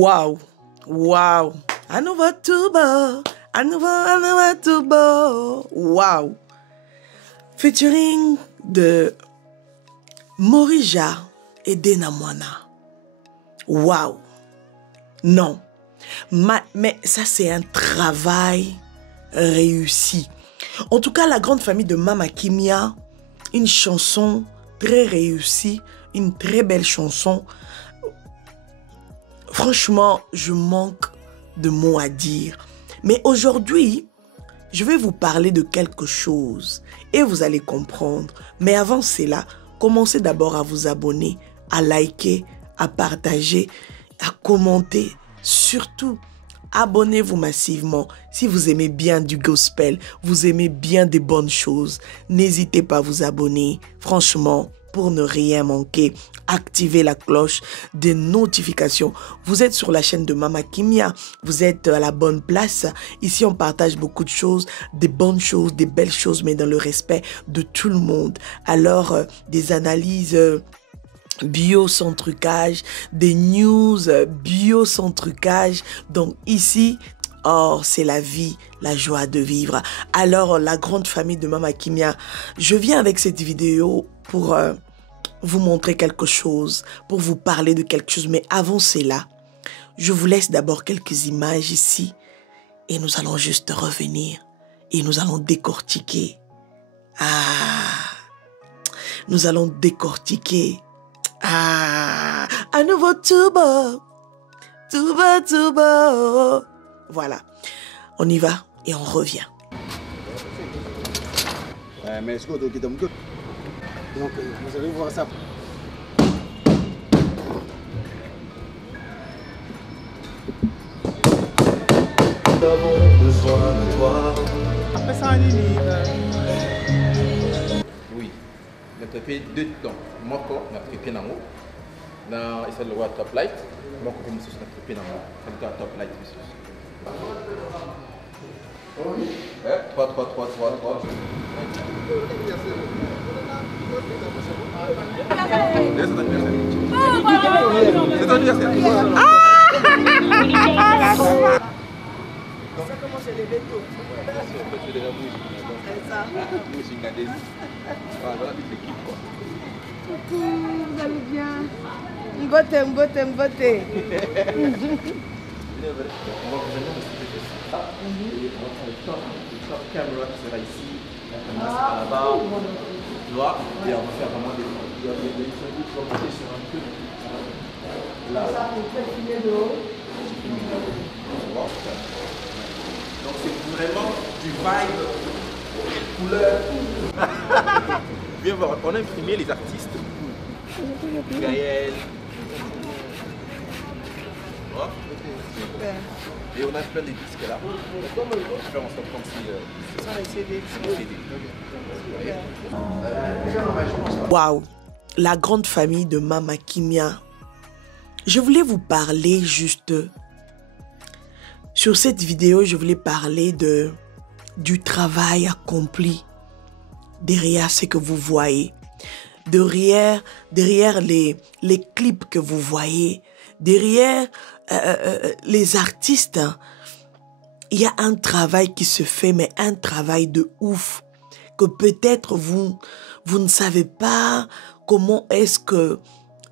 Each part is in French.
Waouh, waouh. À nouveau tout beau, à nouveau tout beau. Waouh. Featuring de Morija et Dena Moana. Waouh. Non. Mais ça, c'est un travail réussi. En tout cas, la grande famille de Mama Kimia, une chanson très réussie, une très belle chanson. Franchement, je manque de mots à dire. Mais aujourd'hui, je vais vous parler de quelque chose et vous allez comprendre. Mais avant cela, commencez d'abord à vous abonner, à liker, à partager, à commenter. Surtout, abonnez-vous massivement. Si vous aimez bien du gospel, vous aimez bien des bonnes choses, n'hésitez pas à vous abonner. Franchement, pour ne rien manquer, activez la cloche des notifications. Vous êtes sur la chaîne de Mama Kimia, vous êtes à la bonne place. Ici, on partage beaucoup de choses, des bonnes choses, des belles choses, mais dans le respect de tout le monde. Alors, des analyses bio sans trucage, des news bio sans trucage. Donc ici, oh, c'est la vie, la joie de vivre. Alors, la grande famille de Mama Kimia, je viens avec cette vidéo pour vous montrer quelque chose, pour vous parler de quelque chose. Mais avant cela, je vous laisse d'abord quelques images ici et nous allons juste revenir et nous allons décortiquer. Nous allons décortiquer. À nouveau tout beau, tout beau, tout beau. Voilà, on y va et on revient. Donc vous allez voir ça. Nous avons besoin de toi. Après ça, oui, notre fait deux temps. Moi, notre pied en haut. Dans le top light. Moi, je suis notre pied en haut. C'est le top light. 3, 3, 3, 3, 3. C'est anniversaire. Ça commence à lever tôt. C'est ça. Coucou, vous allez bien? Mbote, mbote, mbote. Le top caméra qui sera ici, la caméra sera là-bas, et on va faire vraiment des sandwichs qui vont monter sur un truc. Là. Ça peut filmer de haut. Donc c'est vraiment du vibe, couleur. Viens voir, on a imprimé les artistes. Gaël. Super. Et on a plein de disques là. On va faire en sorte comme si Ce sont les CD. Waouh, la grande famille de Mama Kimia. Je voulais vous parler juste sur cette vidéo. Je voulais parler du travail accompli derrière ce que vous voyez, derrière les clips que vous voyez, derrière les artistes. Il y a un travail qui se fait, mais un travail de ouf, que peut-être vous ne savez pas comment est-ce que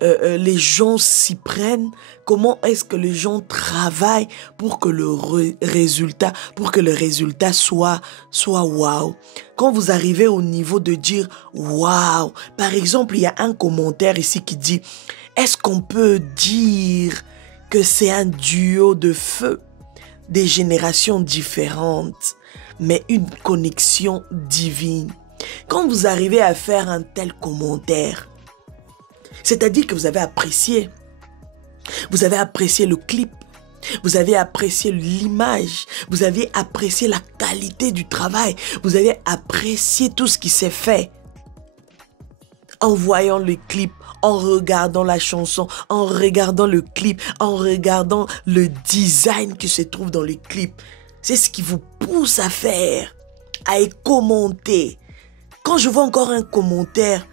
les gens s'y prennent, comment est-ce que les gens travaillent pour que le résultat soit waouh. Quand vous arrivez au niveau de dire waouh, par exemple, il y a un commentaire ici qui dit: est-ce qu'on peut dire que c'est un duo de feu, des générations différentes, mais une connexion divine? Quand vous arrivez à faire un tel commentaire, c'est-à-dire que vous avez apprécié le clip, vous avez apprécié l'image, vous avez apprécié la qualité du travail, vous avez apprécié tout ce qui s'est fait. En voyant le clip, en regardant la chanson, en regardant le clip, en regardant le design qui se trouve dans le clip, c'est ce qui vous pousse à faire, à commenter. Quand je vois encore un commentaire,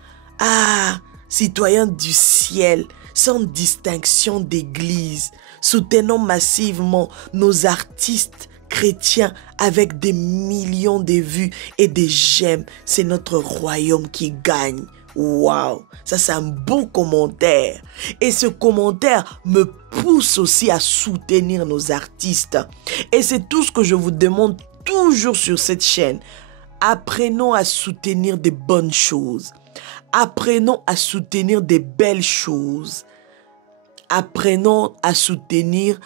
citoyen du ciel, sans distinction d'église, Soutenons massivement nos artistes chrétiens avec des millions de vues et des j'aime. C'est notre royaume qui gagne. Waouh, ça c'est un beau commentaire. Et ce commentaire me pousse aussi à soutenir nos artistes. Et c'est tout ce que je vous demande toujours sur cette chaîne. Apprenons à soutenir des bonnes choses. Apprenons à soutenir des belles choses. Apprenons à soutenir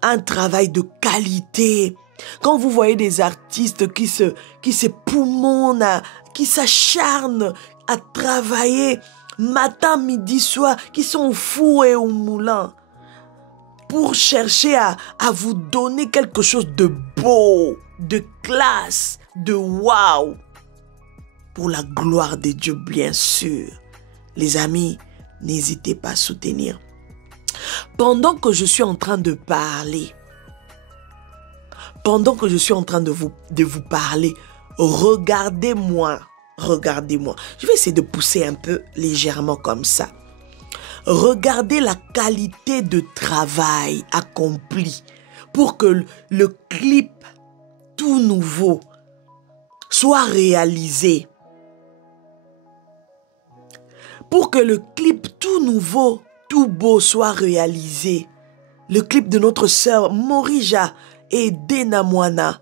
un travail de qualité. Quand vous voyez des artistes qui se poumonnent, qui s'acharnent à travailler matin, midi, soir, qui sont au four et au moulin pour chercher à vous donner quelque chose de beau, de classe, de wow, pour la gloire de Dieu, bien sûr. Les amis, n'hésitez pas à soutenir. Pendant que je suis en train de parler, pendant que je suis en train de vous parler, regardez-moi. Regardez-moi. Je vais essayer de pousser un peu légèrement comme ça. Regardez la qualité de travail accompli pour que le clip tout nouveau soit réalisé. Pour que le clip tout nouveau, tout beau soit réalisé. Le clip de notre sœur Morija et Dena Mwana.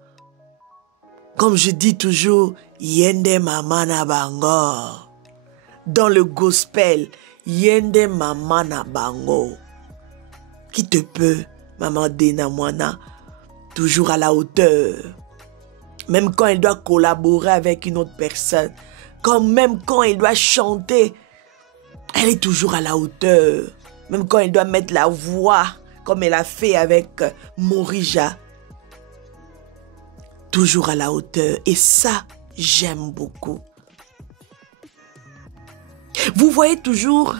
Comme je dis toujours, Yende Mamana Bango. Dans le gospel, Yende Mamana Bango. Qui te peut, Maman Dena Mwana, toujours à la hauteur. Même quand elle doit collaborer avec une autre personne, même quand elle doit chanter, elle est toujours à la hauteur. Même quand elle doit mettre la voix, comme elle a fait avec Morija. Toujours à la hauteur. Et ça, j'aime beaucoup. Vous voyez toujours,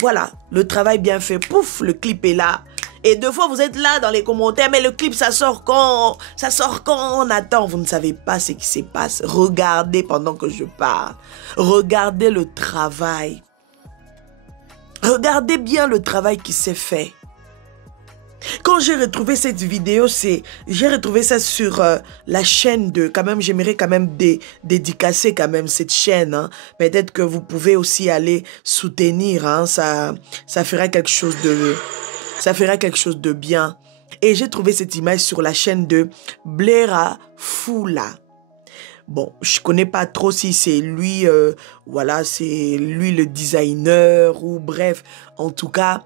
voilà, le travail bien fait. Pouf, le clip est là. Et deux fois, vous êtes là dans les commentaires. Mais le clip, ça sort quand? Ça sort quand? On attend. Vous ne savez pas ce qui se passe. Regardez pendant que je parle. Regardez le travail. Regardez bien le travail qui s'est fait. Quand j'ai retrouvé cette vidéo, j'ai retrouvé ça sur la chaîne de, quand même, j'aimerais quand même dédicacer quand même cette chaîne. Hein. Peut-être que vous pouvez aussi aller soutenir, hein. Ça fera quelque chose de bien. Et j'ai trouvé cette image sur la chaîne de Blaira Fula. Bon, je connais pas trop si c'est lui, voilà, c'est lui le designer ou bref. En tout cas,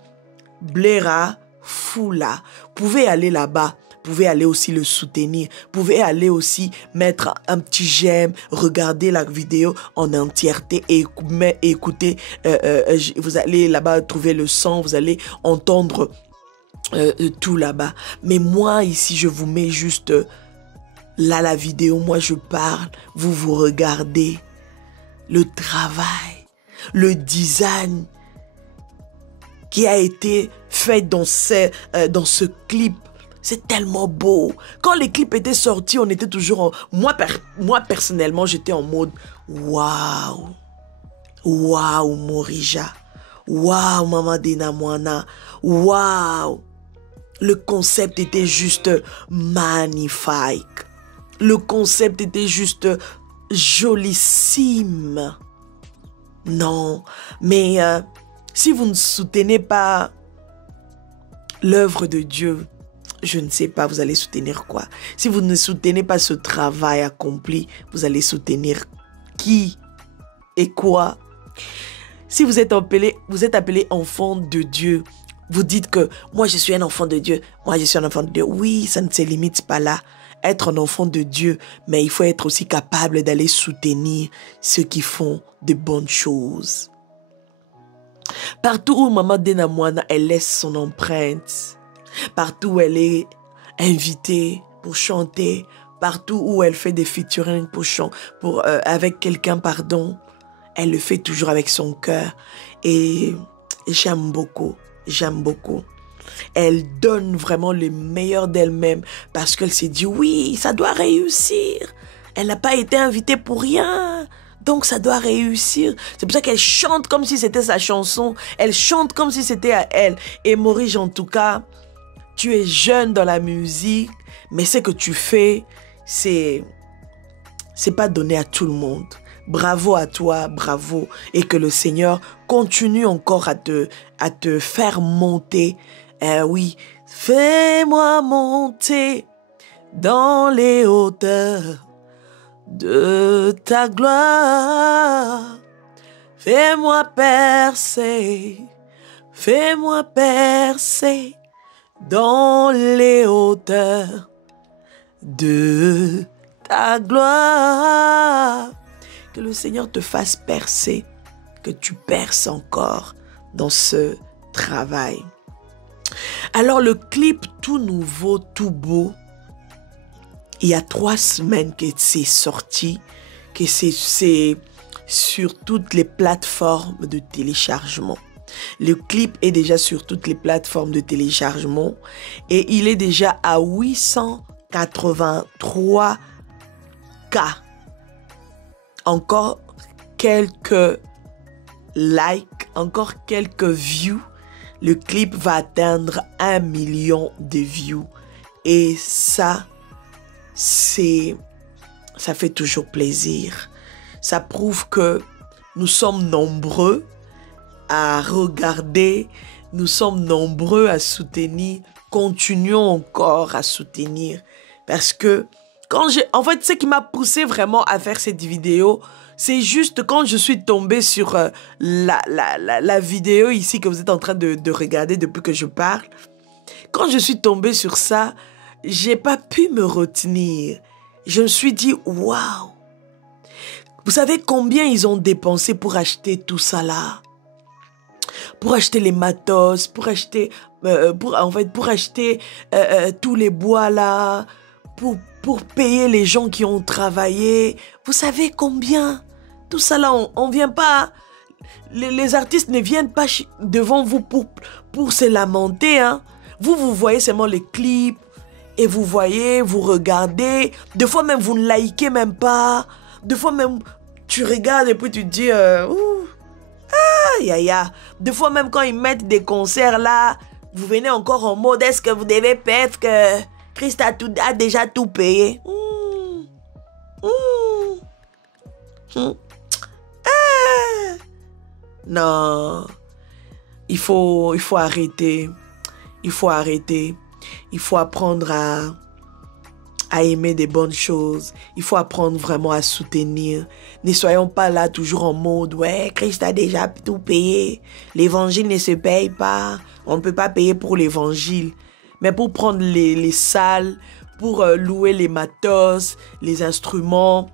Blaira Fula. Vous pouvez aller là-bas. Vous pouvez aller aussi le soutenir. Vous pouvez aller aussi mettre un petit j'aime, regarder la vidéo en entièreté et écouter. Vous allez là-bas trouver le son, vous allez entendre tout là-bas. Mais moi, ici, je vous mets juste là la vidéo. Moi, je parle. Vous regardez le travail, le design qui a été fait dans ce clip. C'est tellement beau. Quand les clips étaient sortis, on était toujours moi personnellement, j'étais en mode waouh. Waouh, Morija. Waouh, Maman Dena Mwana. Waouh. Le concept était juste magnifique. Le concept était juste jolissime. Non, mais si vous ne soutenez pas l'œuvre de Dieu, je ne sais pas, vous allez soutenir quoi? Si vous ne soutenez pas ce travail accompli, vous allez soutenir qui et quoi? Si vous êtes appelé enfant de Dieu, vous dites que moi je suis un enfant de Dieu, moi je suis un enfant de Dieu. Oui, ça ne se limite pas là. Être un enfant de Dieu, mais il faut être aussi capable d'aller soutenir ceux qui font de bonnes choses. Partout où Maman Dena Mwana, elle laisse son empreinte. Partout où elle est invitée pour chanter. Partout où elle fait des featuring avec quelqu'un, pardon. Elle le fait toujours avec son cœur. Et j'aime beaucoup. J'aime beaucoup. Elle donne vraiment le meilleur d'elle-même parce qu'elle s'est dit oui, ça doit réussir. Elle n'a pas été invitée pour rien. Donc, ça doit réussir. C'est pour ça qu'elle chante comme si c'était sa chanson. Elle chante comme si c'était à elle. Et Morija, en tout cas, Tu es jeune dans la musique, mais ce que tu fais, c'est pas donné à tout le monde. Bravo à toi, bravo. Et que le Seigneur continue encore à te faire monter. Oui, fais-moi monter dans les hauteurs de ta gloire. Fais-moi percer dans les hauteurs de ta gloire. Que le Seigneur te fasse percer, que tu perces encore dans ce travail. Alors le clip tout nouveau, tout beau, il y a 3 semaines que c'est sorti, que c'est sur toutes les plateformes de téléchargement. Le clip est déjà sur toutes les plateformes de téléchargement et il est déjà à 883 K. Encore quelques likes, encore quelques views. Le clip va atteindre 1 million de views. Et ça fait toujours plaisir. Ça prouve que nous sommes nombreux à regarder, nous sommes nombreux à soutenir. Continuons encore à soutenir. Parce que en fait, ce qui m'a poussé vraiment à faire cette vidéo, c'est juste quand je suis tombée sur la vidéo ici que vous êtes en train de regarder depuis que je parle. Quand je suis tombée sur ça, j'ai pas pu me retenir. Je me suis dit, waouh! Vous savez combien ils ont dépensé pour acheter tout ça là? Pour acheter les matos, pour acheter tous les bois là, pour payer les gens qui ont travaillé. Vous savez combien? Tout ça là, on vient pas... Les artistes ne viennent pas devant vous pour se lamenter. Hein. Vous voyez seulement les clips et vous voyez, vous regardez. Des fois même, vous ne likez même pas. Des fois même, tu regardes et puis tu te dis... Des fois même quand ils mettent des concerts là, vous venez encore en mode, est-ce que vous devez perdre que Christ a déjà tout payé? Non, il faut arrêter. Il faut arrêter. Il faut apprendre à aimer des bonnes choses. Il faut apprendre vraiment à soutenir. Ne soyons pas là toujours en mode, ouais, Christ a déjà tout payé. L'évangile ne se paye pas. On ne peut pas payer pour l'évangile. Mais pour prendre les salles, pour louer les matos, les instruments,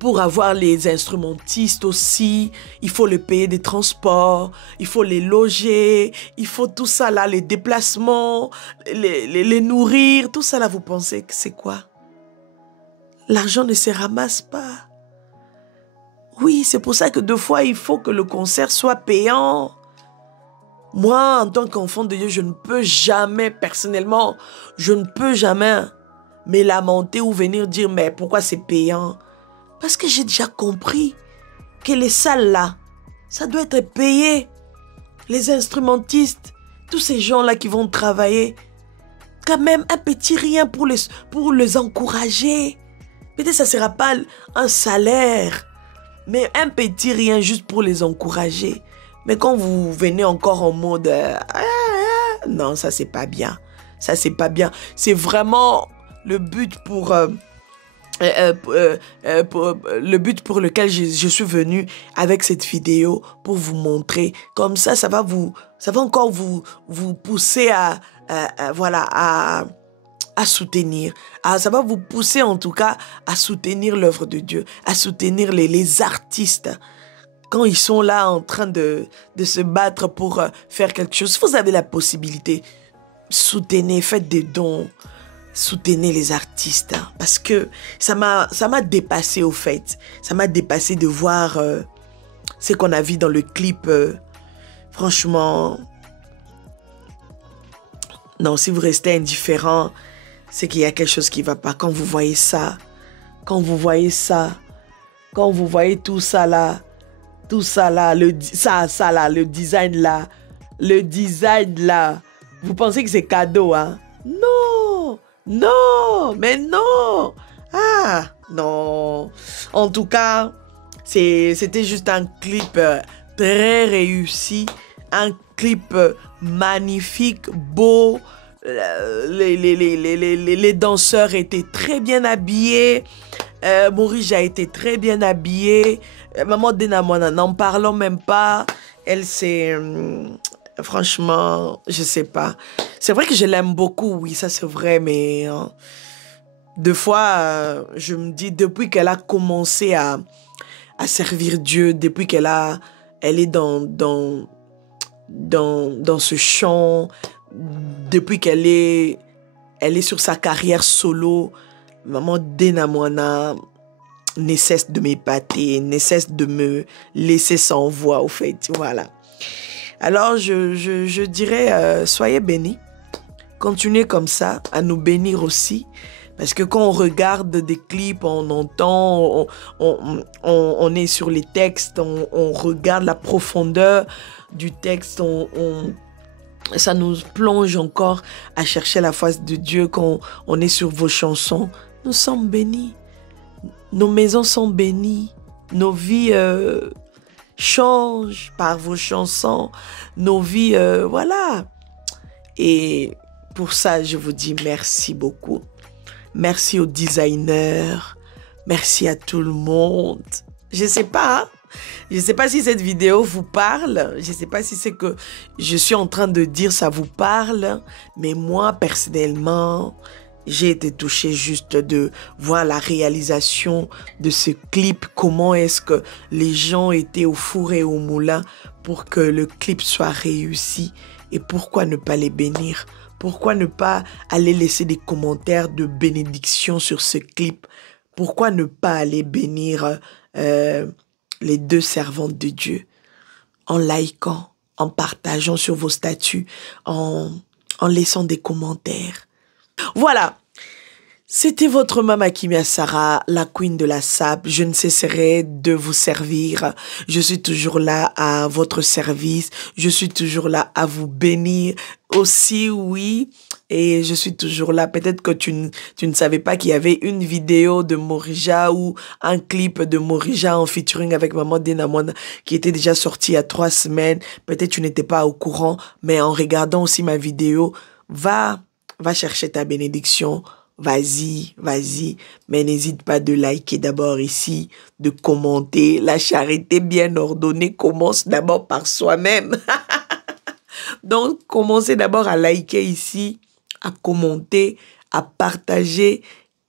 pour avoir les instrumentistes aussi, il faut les payer des transports, il faut les loger, il faut tout ça là, les déplacements, les nourrir, tout ça là, vous pensez que c'est quoi? L'argent ne se ramasse pas. Oui, c'est pour ça que deux fois, il faut que le concert soit payant. Moi, en tant qu'enfant de Dieu, je ne peux jamais, personnellement, je ne peux jamais me lamenter ou venir dire, mais pourquoi c'est payant? Parce que j'ai déjà compris que les salles là, ça doit être payé. Les instrumentistes, tous ces gens-là qui vont travailler, quand même un petit rien pour les encourager. Peut-être ça ne sera pas un salaire, mais un petit rien juste pour les encourager. Mais quand vous venez encore en mode... non, ça c'est pas bien. Ça c'est pas bien. C'est vraiment le but pour lequel je suis venu avec cette vidéo, pour vous montrer. Comme ça, ça va encore vous pousser à soutenir. Ça va vous pousser en tout cas à soutenir l'œuvre de Dieu, à soutenir les artistes. Quand ils sont là en train de se battre pour faire quelque chose, vous avez la possibilité, soutenez, faites des dons. Soutenez les artistes, hein, parce que ça m'a dépassé au fait. Ça m'a dépassé de voir ce qu'on a vu dans le clip. Franchement, non, si vous restez indifférent, c'est qu'il y a quelque chose qui ne va pas. Quand vous voyez ça, quand vous voyez tout ça là, le design là, Vous pensez que c'est cadeau, hein? Non, non, mais non. Ah, non. En tout cas, c'était juste un clip très réussi. Un clip magnifique, beau. Les danseurs étaient très bien habillés. Maurice a été très bien habillée. Maman Denamona, n'en parlons même pas. Elle, c'est... franchement, je sais pas. C'est vrai que je l'aime beaucoup, oui, ça c'est vrai, mais... deux fois, je me dis, depuis qu'elle a commencé à servir Dieu, depuis qu'elle est dans ce chant, depuis qu'elle est sur sa carrière solo, Maman Denamona ne cesse de m'épater, ne cesse de me laisser sans voix, au fait, voilà. Alors, je dirais, soyez bénis, continuez comme ça, à nous bénir aussi, parce que quand on regarde des clips, on entend, on est sur les textes, on regarde la profondeur du texte, ça nous plonge encore à chercher la face de Dieu quand on est sur vos chansons. Nous sommes bénis. Nos maisons sont bénies. Nos vies changent par vos chansons. Nos vies, voilà. Et pour ça, je vous dis merci beaucoup. Merci aux designers. Merci à tout le monde. Je sais pas, hein? Je ne sais pas si cette vidéo vous parle. Je ne sais pas si c'est que je suis en train de dire ça vous parle. Mais moi, personnellement, j'ai été touchée juste de voir la réalisation de ce clip. Comment est-ce que les gens étaient au four et au moulin pour que le clip soit réussi. Et pourquoi ne pas les bénir? Pourquoi ne pas aller laisser des commentaires de bénédiction sur ce clip? Pourquoi ne pas aller bénir les deux servantes de Dieu en likant, en partageant sur vos statuts, en laissant des commentaires? Voilà, c'était votre Mama Kimia Sarah, la queen de la SAP. Je ne cesserai de vous servir. Je suis toujours là à votre service. Je suis toujours là à vous bénir aussi, oui. Et je suis toujours là. Peut-être que tu ne savais pas qu'il y avait une vidéo de Morija ou un clip de Morija en featuring avec Maman Denamona qui était déjà sorti il y a 3 semaines. Peut-être que tu n'étais pas au courant, mais en regardant aussi ma vidéo, va chercher ta bénédiction. Vas-y, vas-y, mais n'hésite pas de liker d'abord ici, de commenter. La charité bien ordonnée commence d'abord par soi-même. Donc, commencez d'abord à liker ici, à commenter, à partager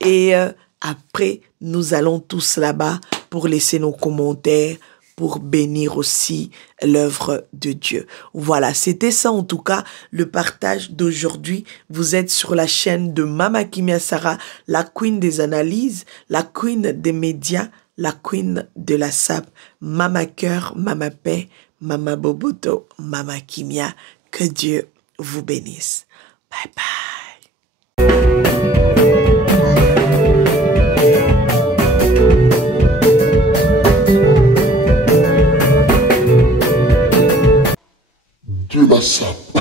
et après, nous allons tous là-bas pour laisser nos commentaires, pour bénir aussi l'œuvre de Dieu. Voilà, c'était ça en tout cas, le partage d'aujourd'hui. Vous êtes sur la chaîne de Mama Kimia Sarah, la queen des analyses, la queen des médias, la queen de la SAP, Mama Cœur, Mama Paix, Mama Boboto, Mama Kimia. Que Dieu vous bénisse. Bye bye. De la SAP.